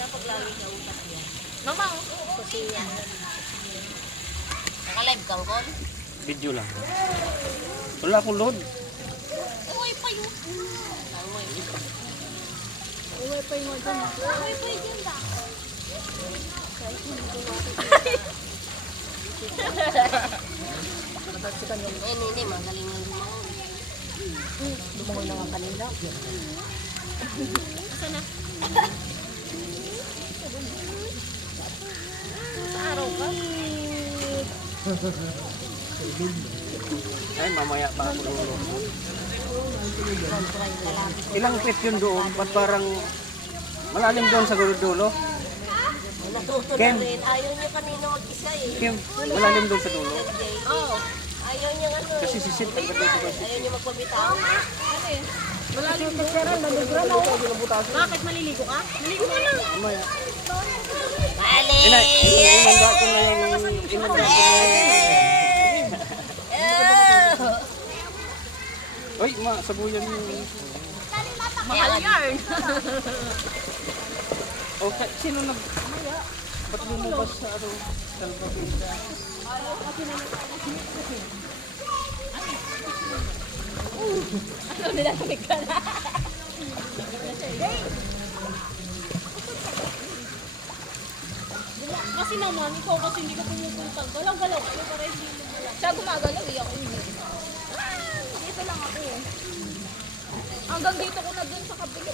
Dapat lagi sa utak yan. Mama, Kasi yan. Naka-live kang call? Video lang. Wala akong load. Uy, pa yun. wifi mo dyan. Uy, dyan ba? Hindi, magaling lang lumangon. Lumangoy na nga kanina. Saan na? Sa araw ka? Ay, mamaya pa ako lulong. Kalapit. Ilang feet yun doon? Ba't parang malalim doon sa dulo? Natuto na Ken. rin. Ayaw niya kanina mag-isa eh. Kim, malalim doon sa dulo. Oo. Ayaw niya ano. Kasi sisit ang dito kasi. Ayaw niya magpabitaw. Malalim ka sir, nalubra na ako. Bakit maliligo ka? Maligo ka na. Mamaya. Mali! Inanda ko na yung... Inanda ko na yung... Uy, ma, sabuyan mo. Mahal yarn. Okay, sino nag... Ba't lumabas sa ano? Salvavida? Ano, nilalamig ka na. Kasi naman, ikaw kasi hindi ka pumupunta. Galaw-galaw kayo para hindi mo galaw. Siya gumagalaw, iya ko hindi. Dito lang ako. Hanggang dito ko na dun sa kabila.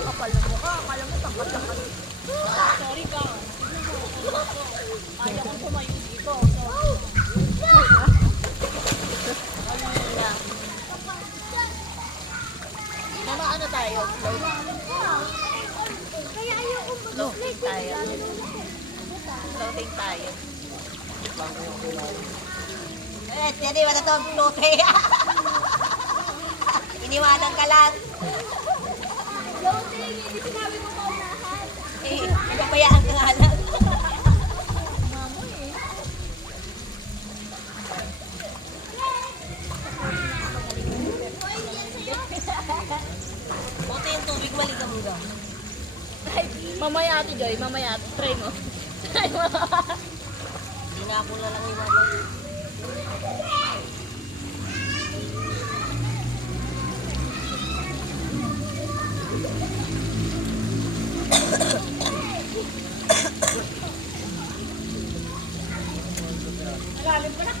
Kapal na mukha, akala mo tangkad lang kami. Sorry ka. Ayaw ko tumayo dito. Mama, ano tayo? Floating tayo. Floating tayo. Jadi wala to flote. Iniwanan ka lang. Floating, hindi sinabi mo paunahan. Pabayaan ka nga lang. Mamo eh. Buti yung tubig maligam-gam. Mamaya ate Joy, mamaya try mo. Try mo. Hindi na ako na lang iwanan. Nalalim ko na.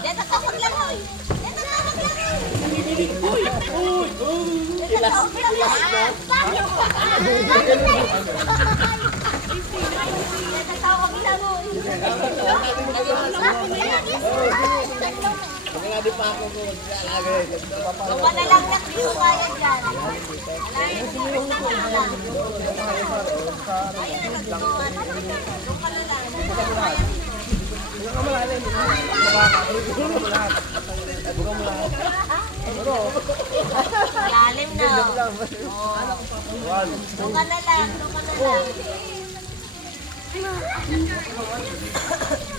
Dito tawag lang hoy. Dito tawag lang hoy. Dito tawag lang hoy. Dito tawag lang hoy. Lupa na lang yak, di ko kaya dyan. Ayun, lupa na lang. Ayun, nagtutuan. Lupa na lang. Lalim na. Luka na lang, luka na lang.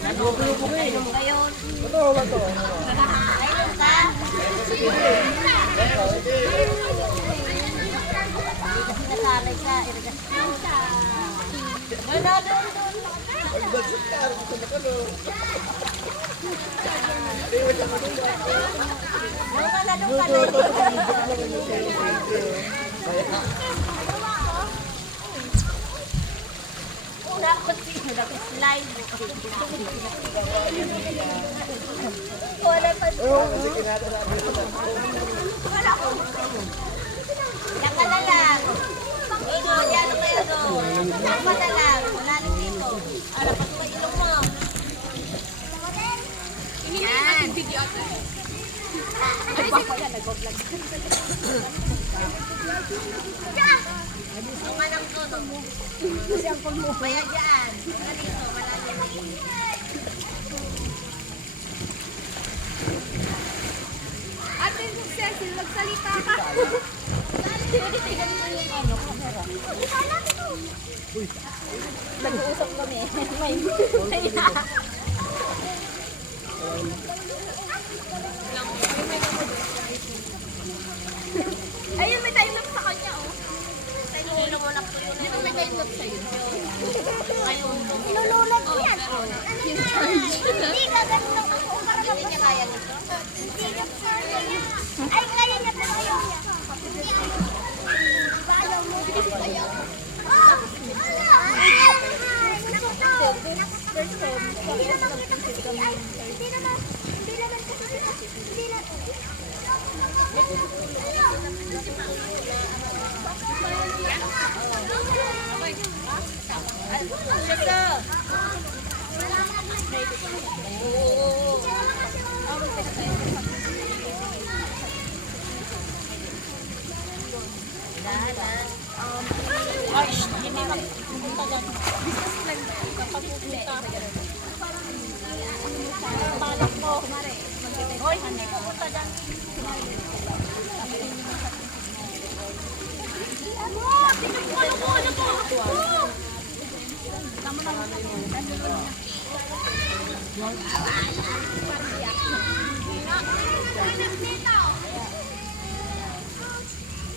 Nainom ngayon. Nainom ka? Nasanay ka, irigasyon ka. Wala doon. Luka na. Una ko siya. That is live. Wala pa. Wala ko. Laka na lang. Ino, yan ang kayo doon. Laka na lang. Wala rin dito. Ara, patuwa ilong mo. Yan. Ay, baka yan. Nag-vlog. Ang alam ko, kasi ang pag mo. Maya dyan. Wala dito, wala dyan. Ate Cecil, magsalita ka. Tinitigan mo yung ano, camera. Nag-uusap kami. May ayun, may time lapse sa kanya, oh. Tinulong mo na po yun. Di ba may time lapse sa'yo? Ayun. Inululad ko yan. Hindi ka ganun ako. Hindi niya kaya nito. Hindi niya kaya. Ay, kaya niya pero ayaw niya. Ayaw mo. Ayaw. Oh! There's home. Hindi naman kita kasi. Ay, hindi naman. Hindi naman kasi. Hindi naman. Ay, hindi magpunta dyan. Business plan kapag pupunta. Balak mo. Hoy, hindi pupunta dyan.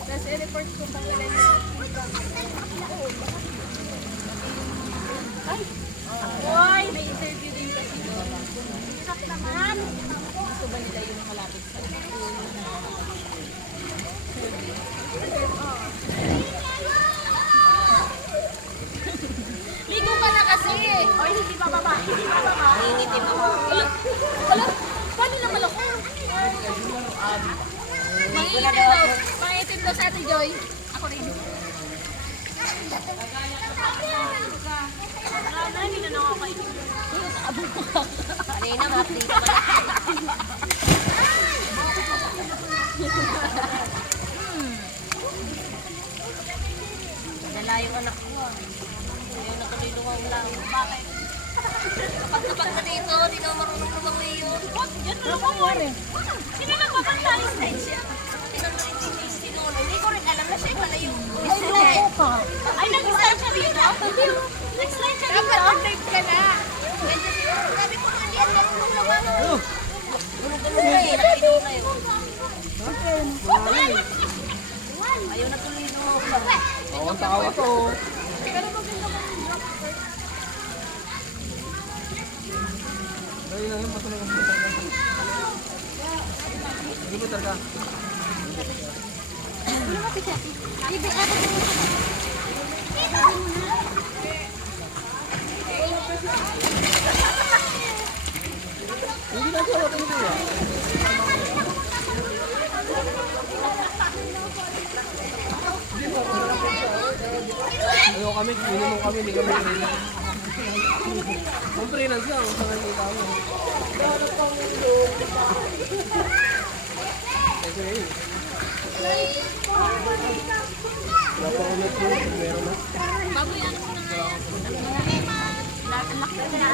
Tapos i-report ko pang ilan yung ay! May interview din kasi doon. Sak naman. Gusto ba nila yung malapit sa school na ligo ka na kasi! Oy, hindi bababa. Hindi bababa. Nangingitim ako. Wala! Paano naman ako? Mangingitim daw. Mangingitim daw sa Ate Joy. Ako rin. Hindi na nakakainin. Kanina, ma-update ka pala. Dala yung anak ko. Ayaw na tuloy lumang lang. Bakit? Kapag na dito, di na marunong lumangoy yun. Yan na lumangoy. Sino nang papantay stage siya? Tinanong yung sinuno. Hindi ko rin alam na siya pala yung ay, nag-slide siya dito? Nag-slide siya dito? Update ka na. Sabi ko, hindi yan marunong lumangoy. Ganun na eh, nakinom na yun. Ayaw na tuloy lumangoy. Oo, ang tawa to. Dali lang yun, matuloy ang putar ka. Sige, putar ka. Hindi na siya, watin ko yan. Ayaw kami, minimum kami, hindi kami freelance. Kung freelance lang, saan nga kita mo? Kasi yun. Napaulit ko, meron na. Baboy, ano ko na nga yan? Lahat ang laki na.